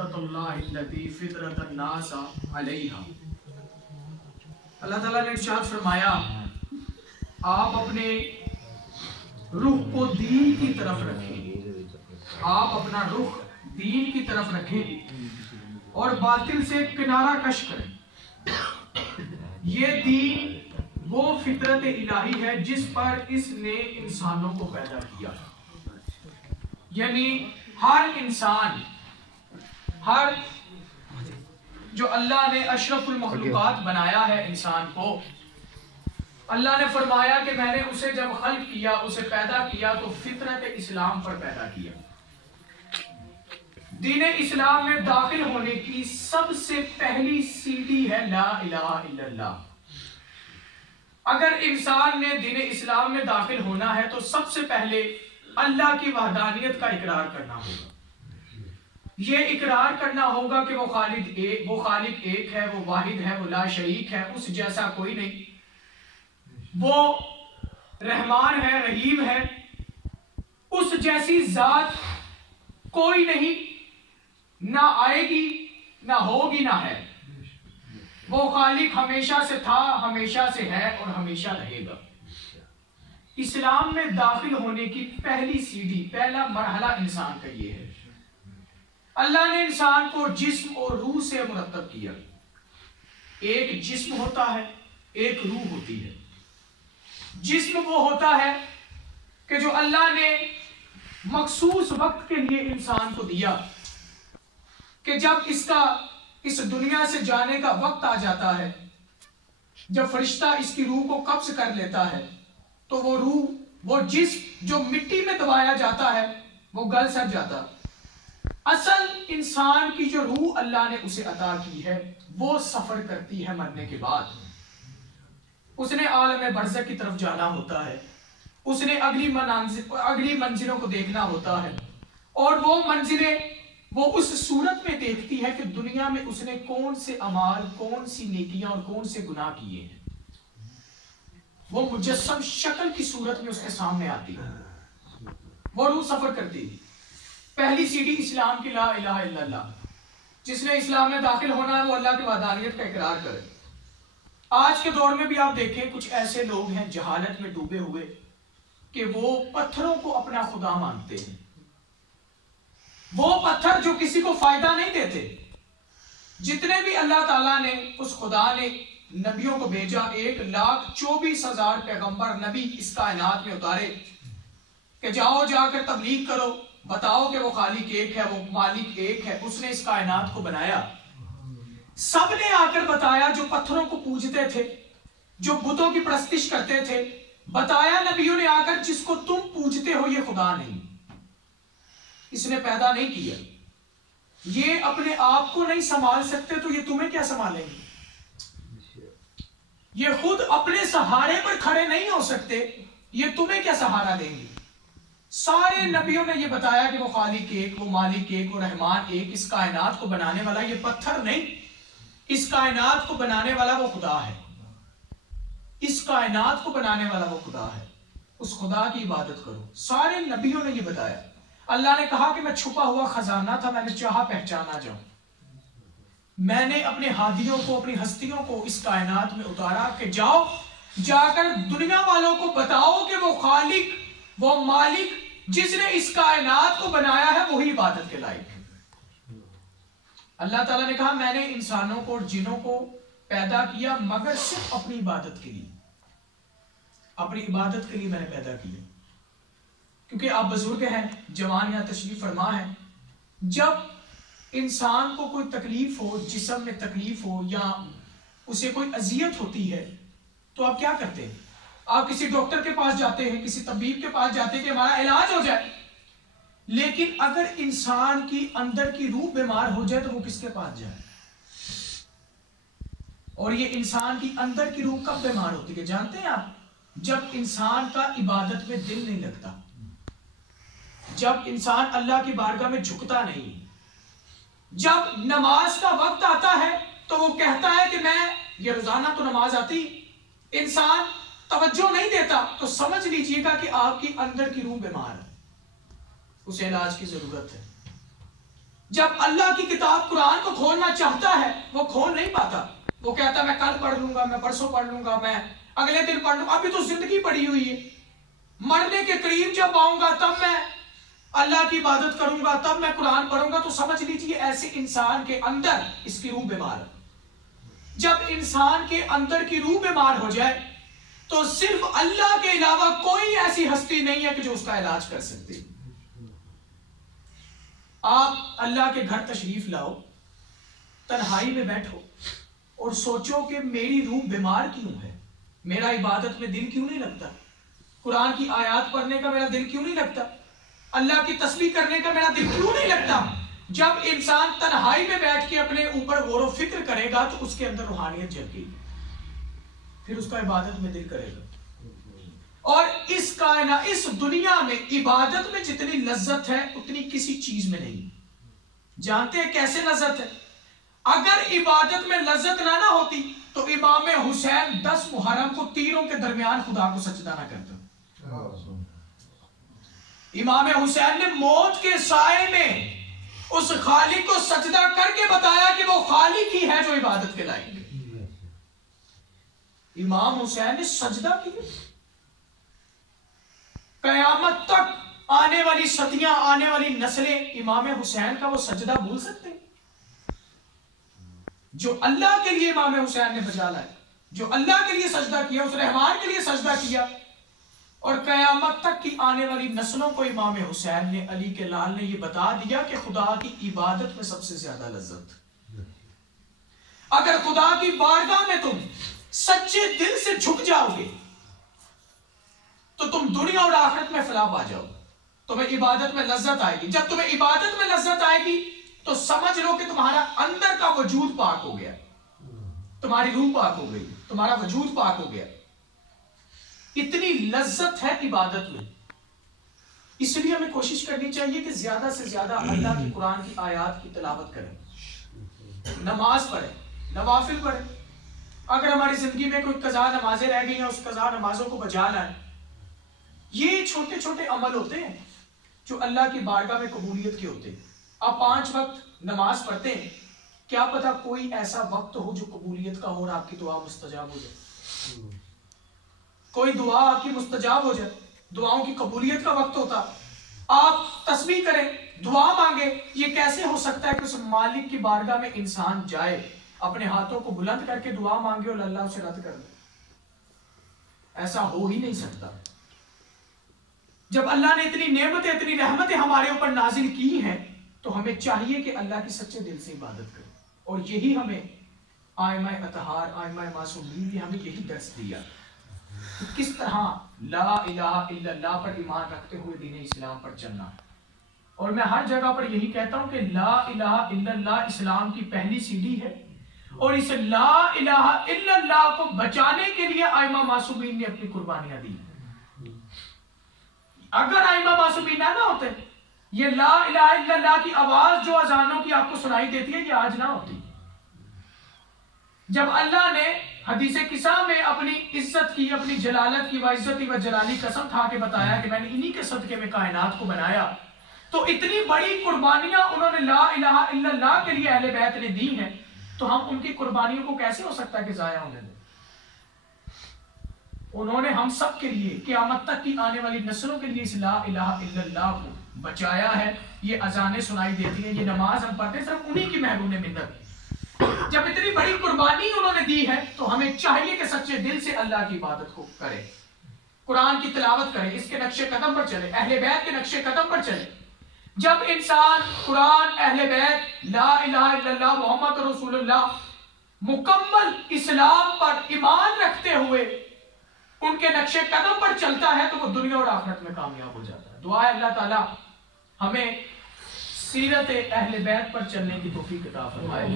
फितरतुल्लाहिल्लती फितरतन्नास अलैहा। अल्लाह ताला ने इरशाद फरमाया, आप अपने रुख को दीन की तरफ रखें, आप अपना रुख दीन की तरफ रखें और बातिल से किनारा कश करें। ये दीन वो फितरत इलाही है जिस पर इसने इंसानों को पैदा किया। यानी हर इंसान, हर जो अल्लाह ने अशरफुल मखलूकात बनाया है इंसान को, अल्लाह ने फरमाया कि मैंने उसे जब खल्क किया, उसे पैदा किया तो फितरत इस्लाम पर पैदा किया। दीन इस्लाम में दाखिल होने की सबसे पहली सीढ़ी है ला इलाहा इल्लल्लाह। अगर इंसान ने दीन इस्लाम में दाखिल होना है तो सबसे पहले अल्लाह की वहदानियत का इकरार करना होगा। ये इकरार करना होगा कि वो खालिक एक है, वो वाहिद है, वो ला शरीक है, उस जैसा कोई नहीं, वो रहमान है, रहीम है, उस जैसी जात कोई नहीं, ना आएगी, ना होगी, ना है। वो खालिक हमेशा से था, हमेशा से है और हमेशा रहेगा। इस्लाम में दाखिल होने की पहली सीढ़ी, पहला मरहला इंसान का ये है। अल्लाह ने इंसान को जिस्म और रूह से मुरत्तब किया। एक जिस्म होता है, एक रूह होती है। जिस्म वो होता है कि जो अल्लाह ने मखसूस वक्त के लिए इंसान को दिया कि जब इसका इस दुनिया से जाने का वक्त आ जाता है, जब फरिश्ता इसकी रूह को कब्ज कर लेता है तो वो रूह, वो जिस्म जो मिट्टी में दबाया जाता है वो गल सड़ जाता। असल इंसान की जो रूह अल्लाह ने उसे अता की है वो सफर करती है मरने के बाद। उसने आलम बरज़ख की तरफ जाना होता है, उसने अगली मंजिलों को देखना होता है और वो मंजिलें वो उस सूरत में देखती है कि दुनिया में उसने कौन से अमाल, कौन सी नेकियां और कौन से गुनाह किए हैं। वो मुजस्सम शक्ल की सूरत में उसके सामने आती है, वो रूह सफर करती है। पहली सीढ़ी इस्लाम की ला इलाहा इल्लल्लाह। जिसने इस्लाम में दाखिल होना है वो अल्लाह की वहदानियत का इकरार करे। आज के दौर में भी आप देखें कुछ ऐसे लोग हैं जहालत में डूबे हुए कि वो पत्थरों को अपना खुदा मानते हैं। वो पत्थर जो किसी को फायदा नहीं देते। जितने भी अल्लाह ताला ने, उस खुदा ने नबियों को भेजा, 1,24,000 पैगंबर नबी इस कायनात में उतारे कि जाओ जाकर तबलीग करो, बताओ कि वो खालिक एक है, वो मालिक एक है, उसने इस कायनात को बनाया। सबने आकर बताया, जो पत्थरों को पूजते थे, जो बुतों की प्रस्तिश करते थे, बताया नबियों ने आकर जिसको तुम पूजते हो ये खुदा नहीं, इसने पैदा नहीं किया, ये अपने आप को नहीं संभाल सकते तो ये तुम्हें क्या संभालेंगे। ये खुद अपने सहारे पर खड़े नहीं हो सकते, ये तुम्हें क्या सहारा देंगे। सारे नबियों ने ये बताया कि वो खालिक एक, वो मालिक एक, वो रहमान एक, इस कायनात को बनाने वाला ये पत्थर नहीं, इस कायनात को बनाने वाला वो खुदा है, इस कायनात को बनाने वाला वो खुदा है, उस खुदा की इबादत करो। सारे नबियों ने ये बताया। अल्लाह ने कहा कि मैं छुपा हुआ खजाना था, मैंने चाहा पहचाना जाऊं। मैंने अपने हादियों को, अपनी हस्तियों को इस कायनात में उतारा कि जाओ जाकर दुनिया वालों को बताओ कि वो खालिक, वो मालिक जिसने इस कायनात को बनाया है वही इबादत के लायक है। अल्लाह ताला ने कहा मैंने इंसानों को और जिनों को पैदा किया मगर सिर्फ अपनी इबादत के लिए, अपनी इबादत के लिए मैंने पैदा किया। क्योंकि आप बुजुर्ग हैं, जवान या तशरीफ फरमा है, जब इंसान को कोई तकलीफ हो, जिस्म में तकलीफ हो या उसे कोई अजियत होती है तो आप क्या करते हैं? आप किसी डॉक्टर के पास जाते हैं, किसी तबीब के पास जाते हैं कि हमारा इलाज हो जाए। लेकिन अगर इंसान की अंदर की रूह बीमार हो जाए तो वो किसके पास जाए? और ये इंसान की अंदर की रूह कब बीमार होती है जानते हैं आप? जब इंसान का इबादत में दिल नहीं लगता, जब इंसान अल्लाह की बारगाह में झुकता नहीं, जब नमाज का वक्त आता है तो वो कहता है कि मैं ये रोजाना तो नमाज आती, इंसान तवज्जो नहीं देता, तो समझ लीजिएगा कि आपकी अंदर की रूह बीमार है, उसे इलाज की जरूरत है। जब अल्लाह की किताब कुरान को खोलना चाहता है वो खोल नहीं पाता। वो कहता मैं कल पढ़ लूंगा, मैं परसों पढ़ लूंगा, मैं अगले दिन पढ़ लूंगा, अभी तो जिंदगी पड़ी हुई है। मरने के करीब जब आऊंगा तब मैं अल्लाह की इबादत करूंगा, तब मैं कुरान पढ़ूंगा। तो समझ लीजिए ऐसे इंसान के अंदर इसकी रूह बीमार है। जब इंसान के अंदर की रूह बीमार हो जाए तो सिर्फ अल्लाह के अलावा कोई ऐसी हस्ती नहीं है कि जो उसका इलाज कर सकती। आप अल्लाह के घर तशरीफ लाओ, तन्हाई में बैठो और सोचो कि मेरी रूह बीमार क्यों है, मेरा इबादत में दिल क्यों नहीं लगता, कुरान की आयत पढ़ने का मेरा दिल क्यों नहीं लगता, अल्लाह की तस्बीह करने का मेरा दिल क्यों नहीं लगता। जब इंसान तन्हाई में बैठ के अपने ऊपर गौर व फिक्र करेगा तो उसके अंदर रूहानियत जगेगी, फिर उसका इबादत में दिल करेगा। और इस कायनात, इस दुनिया में इबादत में जितनी लज्जत है उतनी किसी चीज में नहीं। जानते हैं कैसे लज्जत है? अगर इबादत में लज्जत ना होती तो इमाम हुसैन 10 मुहर्रम को तीरों के दरमियान खुदा को सजदा ना करता। इमाम हुसैन ने मौत के साए में उस खालिक को सजदा करके बताया कि वो खालिक ही है जो इबादत के लायक है। इमाम हुसैन ने सजदा किया। कयामत तक आने वाली सदियां, आने वाली नस्लें इमाम हुसैन का वो सजदा भूल सकते हैं जो अल्लाह के लिए इमाम हुसैन ने बजा लाया, जो अल्लाह के लिए सजदा किया, उस रहमान के लिए सजदा किया। और कयामत तक की आने वाली नस्लों को इमाम हुसैन ने, अली के लाल ने, ये बता दिया कि खुदा की इबादत में सबसे ज्यादा लज्जत। अगर खुदा की बारगाह में तुम सच्चे दिल से झुक जाओगे तो तुम दुनिया और आखिरत में फलाह पा जाओगे, तुम्हें इबादत में लज्जत आएगी। जब तुम्हें इबादत में लज्जत आएगी तो समझ लो कि तुम्हारा अंदर का वजूद पाक हो गया, तुम्हारी रूह पाक हो गई, तुम्हारा वजूद पाक हो गया। इतनी लज्जत है इबादत में। इसलिए हमें कोशिश करनी चाहिए कि ज्यादा से ज्यादा अल्लाह की कुरान की आयत की तिलावत करें, नमाज पढ़ें, नवाफिल पढ़ें। अगर हमारी जिंदगी में कोई कज़ा नमाजें रह गई हैं, उस कज़ा नमाजों को बजा लाएं। ये छोटे छोटे अमल होते हैं जो अल्लाह की बारगाह में कबूलियत के होते हैं। आप 5 वक्त नमाज पढ़ते हैं, क्या पता कोई ऐसा वक्त हो जो कबूलियत का हो और आपकी दुआ मुस्तजाब हो जाए, कोई दुआ आपकी मुस्तजाब हो जाए। दुआओं की कबूलियत का वक्त होता, आप तस्बीह करें, दुआ मांगे। ये कैसे हो सकता है कि उस मालिक की बारगाह में इंसान जाए, अपने हाथों को बुलंद करके दुआ मांगे और अल्लाह उसे रद्द कर दे? ऐसा हो ही नहीं सकता। जब अल्लाह ने इतनी नेमतें, इतनी रहमतें हमारे ऊपर नाजिल की हैं तो हमें चाहिए कि अल्लाह की सच्चे दिल से इबादत करें। और यही हमें आइमा अतहार, आइमा मासूमीन ने हमें यही दर्स दिया किस तरह ला इलाहा इल्लल्लाह पर ईमान रखते हुए दीन इस्लाम पर चलना। और मैं हर जगह पर यही कहता हूं कि ला इलाहा इल्लल्लाह इस्लाम की पहली सीढ़ी है और इस ला इलाहा इल्लल्लाह को बचाने के लिए आइमा मासूमीन ने अपनी कुर्बानियां दी। अगर आइमा मासूमीन ना होते, ये ला इलाहा इल्लल्लाह की आवाज जो अजानों की आपको सुनाई देती है, ये आज ना होती। जब अल्लाह ने हदीसे किसा में अपनी इज्जत की, अपनी जलालत की, व इज्जती व जलाली कसम खा के बताया कि मैंने इन्हीं के सदके में कायनात को बनाया, तो इतनी बड़ी कुर्बानियां उन्होंने ला इलाहा इल्लल्लाह के लिए अहले बैत ने दी हैं, तो हम उनकी कुर्बानियों को कैसे हो सकता है कि जाया होने दें? उन्होंने हम सब के लिए, क़यामत तक की आने वाली नस्लों के लिए इस ला इलाहा इल्लल्लाह को बचाया है। ये अजानें सुनाई देती हैं, ये नमाज हम पढ़ते, सिर्फ उन्हीं की महरून मिन्नत। जब इतनी बड़ी कुर्बानी उन्होंने दी है तो हमें चाहिए कि सच्चे दिल से अल्लाह की इबादत को करें, कुरान की तिलावत करें, इसके नक्शे कदम पर चले, अहले बैत के नक्शे कदम पर चले। जब इंसान कुरान, अहले बैत, ला इलाहा इल्लल्लाह मोहम्मद रसूलुल्लाह मुकम्मल इस्लाम पर ईमान रखते हुए उनके नक्शे कदम पर चलता है तो वो दुनिया और आखिरत में कामयाब हो जाता है। दुआ है अल्लाह ताला हमें सीरत अहले बैत पर चलने की तौफीक अता फरमाए।